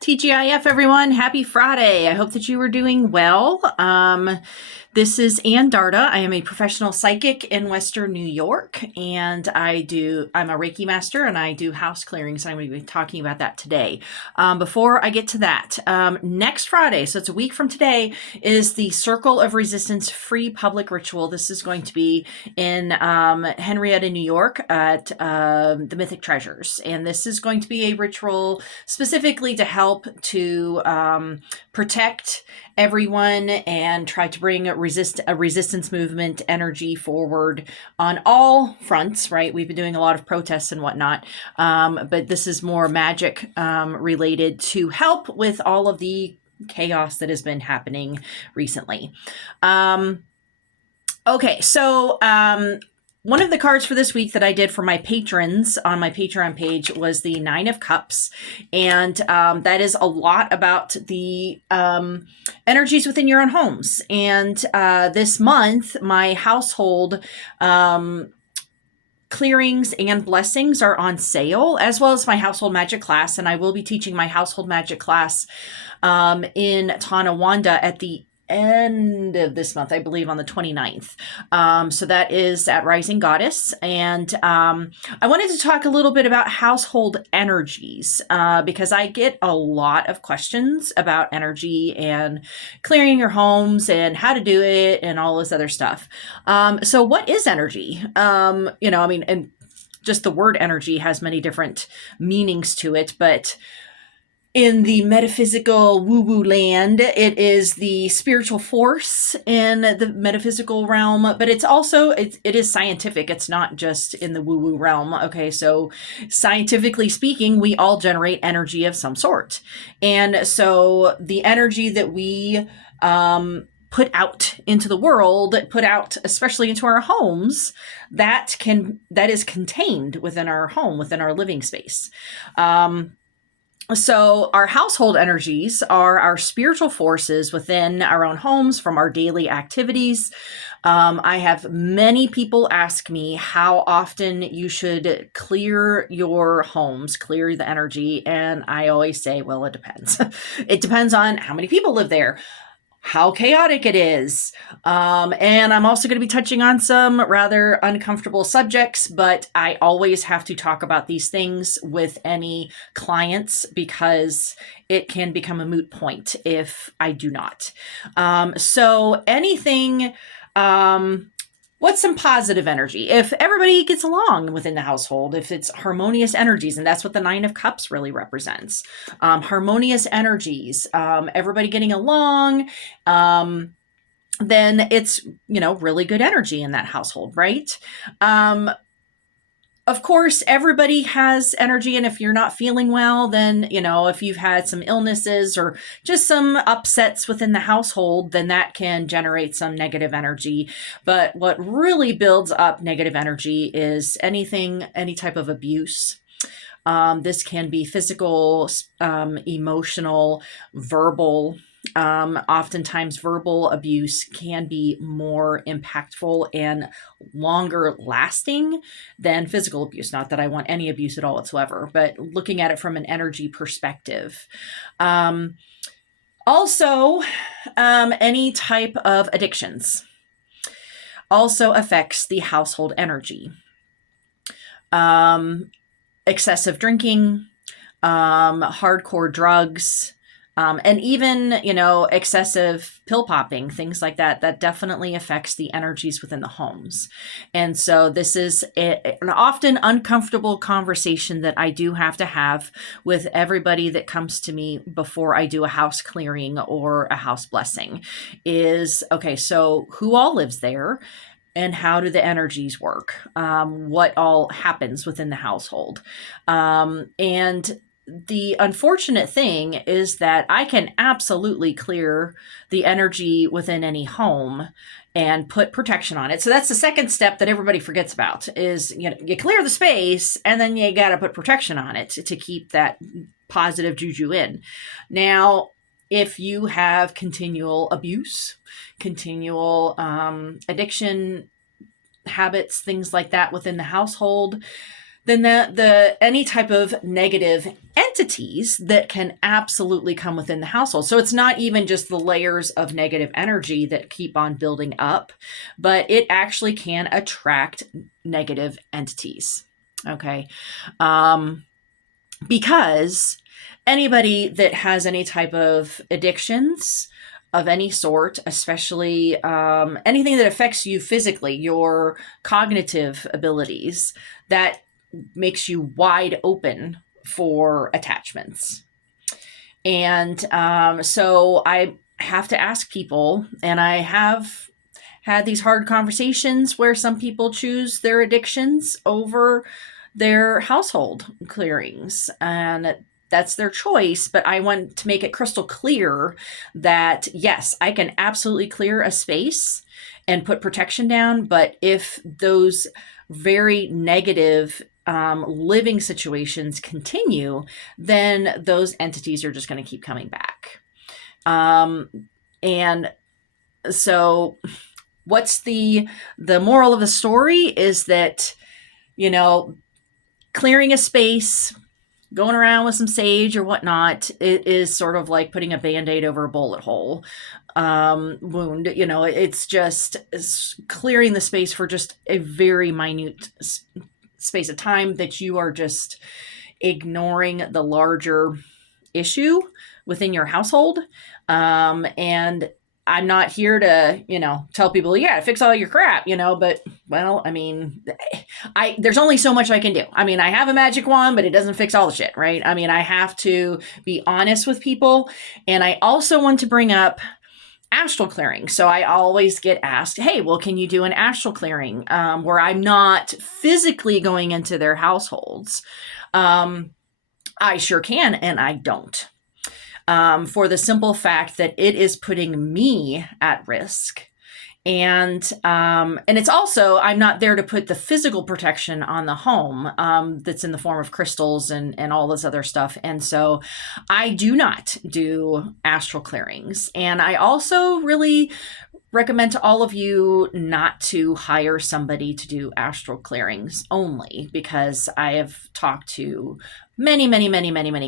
TGIF, everyone. Happy Friday. I hope that you are doing well. This is Ann Darda. I am a professional psychic in Western New York, and I'm a Reiki master and I do house clearings. And I'm going to be talking about that today. Before I get to that, next Friday, so it's a week from today, is the Circle of Resistance free public ritual. This is going to be in Henrietta, New York at the Mythic Treasures. And this is going to be a ritual specifically to help to protect everyone and try to bring a resistance movement energy forward on all fronts, right? We've been doing a lot of protests and whatnot, but this is more magic related to help with all of the chaos that has been happening recently. Okay, so one of the cards for this week that I did for my patrons on my Patreon page was the Nine of Cups. And that is a lot about the energies within your own homes. And this month, my household clearings and blessings are on sale, as well as my household magic class. And I will be teaching my household magic class in Tonawanda at the end of this month, I believe on the 29th. So that is at Rising Goddess. And I wanted to talk a little bit about household energies because I get a lot of questions about energy and clearing your homes and how to do it and all this other stuff. So what is energy? And just the word energy has many different meanings to it, but in the metaphysical woo-woo land, it is the spiritual force in the metaphysical realm, but it's also, it is scientific. It's not just in the woo-woo realm. Okay, so scientifically speaking, we all generate energy of some sort. And so the energy that we put out into the world, put out especially into our homes, that is contained within our home, within our living space. So our household energies are our spiritual forces within our own homes from our daily activities. I have many people ask me how often you should clear your homes, clear the energy. And I always say, well, it depends. It depends on how many people live there, how chaotic it is. And I'm also going to be touching on some rather uncomfortable subjects, but I always have to talk about these things with any clients because it can become a moot point if I do not. So anything, what's some positive energy? If everybody gets along within the household, if it's harmonious energies, and that's what the Nine of Cups really represents. Harmonious energies, everybody getting along, then it's, really good energy in that household, right? Of course, everybody has energy, and if you're not feeling well, then, if you've had some illnesses or just some upsets within the household, then that can generate some negative energy. But what really builds up negative energy is any type of abuse. This can be physical, emotional, verbal. Oftentimes verbal abuse can be more impactful and longer lasting than physical abuse. Not that I want any abuse at all whatsoever, but looking at it from an energy perspective. Also, any type of addictions also affects the household energy. Excessive drinking, hardcore drugs, and even, excessive pill popping, things like that, that definitely affects the energies within the homes. And so this is an often uncomfortable conversation that I do have to have with everybody that comes to me before I do a house clearing or a house blessing is, okay, so who all lives there? And how do the energies work? What all happens within the household? And the unfortunate thing is that I can absolutely clear the energy within any home and put protection on it. So that's the second step that everybody forgets about is, you clear the space and then you got to put protection on it to keep that positive juju in. Now, if you have continual abuse, continual addiction habits, things like that within the household, then the any type of negative entities that can absolutely come within the household. So it's not even just the layers of negative energy that keep on building up, but it actually can attract negative entities. Okay. Because anybody that has any type of addictions of any sort, especially anything that affects you physically, your cognitive abilities, that makes you wide open for attachments. And so I have to ask people, and I have had these hard conversations where some people choose their addictions over their household clearings, and that's their choice. But I want to make it crystal clear that yes, I can absolutely clear a space and put protection down, but if those very negative living situations continue, then those entities are just going to keep coming back. And so what's the moral of the story is that, clearing a space, going around with some sage or whatnot, it is sort of like putting a Band-Aid over a bullet hole wound. It's clearing the space for just a very minute space of time that you are just ignoring the larger issue within your household. And I'm not here to, tell people, fix all your crap, but well, I mean, there's only so much I can do. I mean, I have a magic wand, but it doesn't fix all the shit, right? I mean, I have to be honest with people. And I also want to bring up astral clearing. So I always get asked, hey, well, can you do an astral clearing where I'm not physically going into their households? I sure can, and I don't. For the simple fact that it is putting me at risk. And it's also, I'm not there to put the physical protection on the home that's in the form of crystals and all this other stuff. And so I do not do astral clearings. And I also really recommend to all of you not to hire somebody to do astral clearings only, because I have talked to many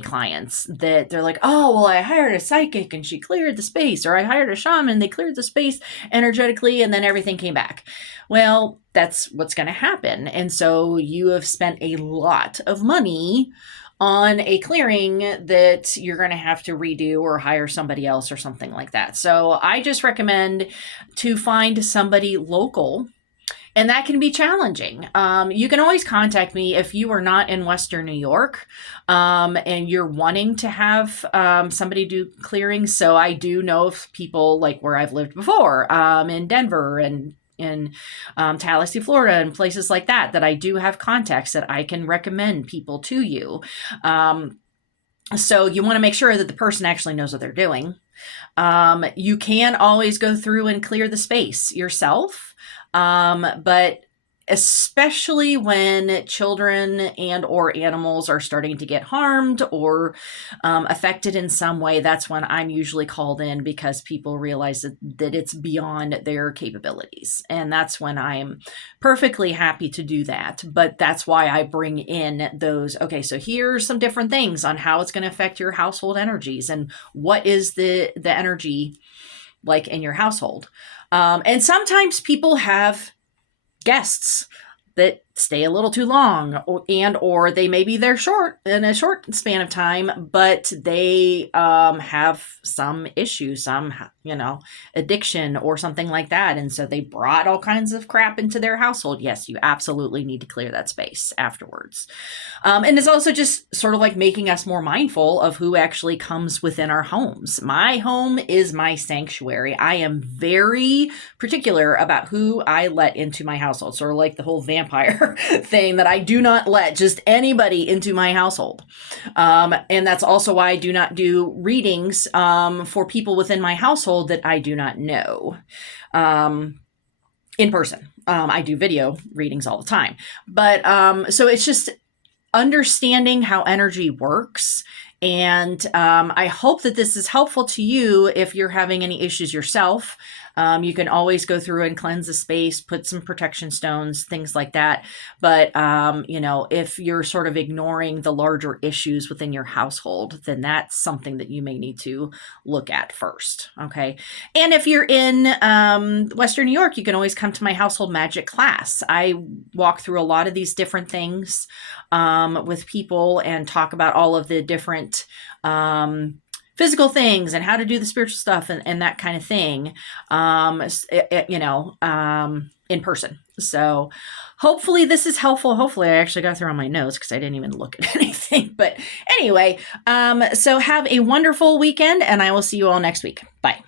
clients that they're like, oh, well, I hired a psychic and she cleared the space, or I hired a shaman, they cleared the space energetically and then everything came back. Well, that's what's going to happen. And so you have spent a lot of money on a clearing that you're going to have to redo or hire somebody else or something like that. So I just recommend to find somebody local, and that can be challenging. You can always contact me if you are not in Western New York and you're wanting to have somebody do clearings. So I do know of people like where I've lived before in Denver and in Tallahassee, Florida, and places like that I do have contacts that I can recommend people to you. So you want to make sure that the person actually knows what they're doing. You can always go through and clear the space yourself. But especially when children and or animals are starting to get harmed or affected in some way, that's when I'm usually called in, because people realize that it's beyond their capabilities. And that's when I'm perfectly happy to do that. But that's why I bring in those, okay, so here's some different things on how it's going to affect your household energies and what is the energy like in your household. And sometimes people have guests that stay a little too long, or they may be there in a short span of time, but they have some issue, some addiction or something like that, and so they brought all kinds of crap into their household. Yes, you absolutely need to clear that space afterwards. And it's also just sort of like making us more mindful of who actually comes within our homes. My home is my sanctuary. I am very particular about who I let into my household, sort of like the whole vampire thing, that I do not let just anybody into my household. And that's also why I do not do readings for people within my household that I do not know in person. I do video readings all the time. But so it's just understanding how energy works. And I hope that this is helpful to you if you're having any issues yourself. You can always go through and cleanse the space, put some protection stones, things like that. But, if you're sort of ignoring the larger issues within your household, then that's something that you may need to look at first. Okay. And if you're in Western New York, you can always come to my household magic class. I walk through a lot of these different things with people and talk about all of the different physical things and how to do the spiritual stuff and that kind of thing, in person. So hopefully this is helpful. Hopefully I actually got through on my notes because I didn't even look at anything. But anyway, so have a wonderful weekend, and I will see you all next week. Bye.